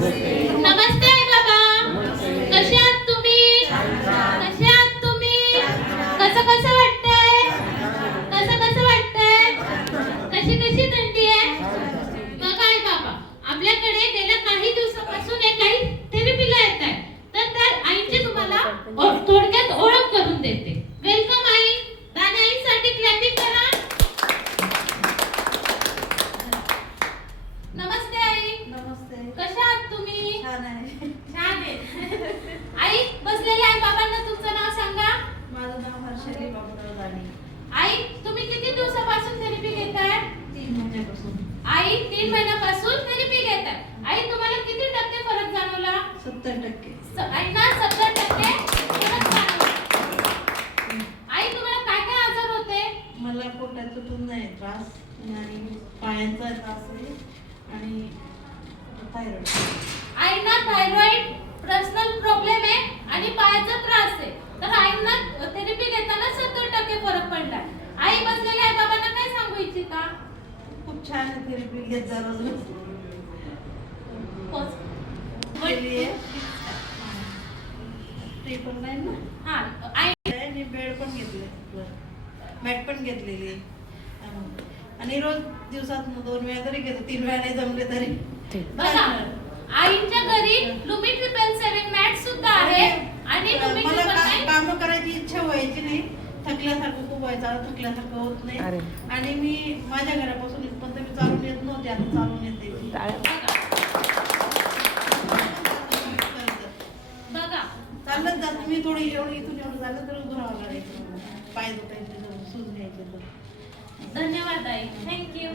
नमस्ते आई बाबा. कसे आहात तुम्ही? कसे आहात तुम्ही? कसं कसं वाटतंय? कसं कसं वाटतंय? कशी कशी थंडी आहे? बघा आई बाबा, आपल्याकडे गेल्या काही दिवसापासून एक आई थेरपीला येत आहे. तर त्या आईची तुम्हाला थोडक्यात ओळख करून देते. वेलकम आई. दादा आईसाठी क्लॅपिंग करा. नमस्ते आई. नमस्ते. कशा आहात तुम्ही? छान आहे. छान आहे. आई बसलेल्या आई बाबांना तुमचं नाव सांगा. माझं नाव हर्षली बाबूराव दाणी. आई तुम्ही किती दिवसापासून थेरपी घेताय? 3 महिन्यापासून. आई 3 महिन्यापासून थेरपी घेताय. आई तुम्हाला किती टक्के फरक जाणवला? 70%. आईना 70% फरक जाणवला. आई तुम्हाला काय काय आजार होते? मला पोटाचा नाही त्रास आणि पायांचा त्रास आहे आणि थायरॉइड. आईना थायरॉइड पर्सनल प्रॉब्लेम आहे आणि पायाचा त्रास आहे. तर आईना थेरपी घेताना 70% फरक पडलाय. आई बसलेल्या आई बाबांना काय सांगू इच्छिता? खूप छान आहे थेरपी घेत जा रोज. ते पण नाही ना. हां आई आणि बेड पण घेतले, मॅट पण घेतलेली आणि रोज दिवसात 2 वेळा तरी घेतो. 3 वेळा नाही जमले तरी. बघा आईच्या घरी लुमी 777 मॅट सुद्धा आहे आणि लुमी मला काम करायची इच्छा व्हायची नाही. थकल्यासारखं खूप व्हायचं, थकल्यासारखं होत नाही. आणि मी माझ्या घरापासून इथपर्यंत मी चालून येत नव्हते, आता चालून येते. बघा चालत जात मी थोडी एवढी इथून एवढं झालं तर उभं राहावं लागायचं. पाय दुखायचे, सूज घ्यायचे. धन्यवाद आई. थँक्यू.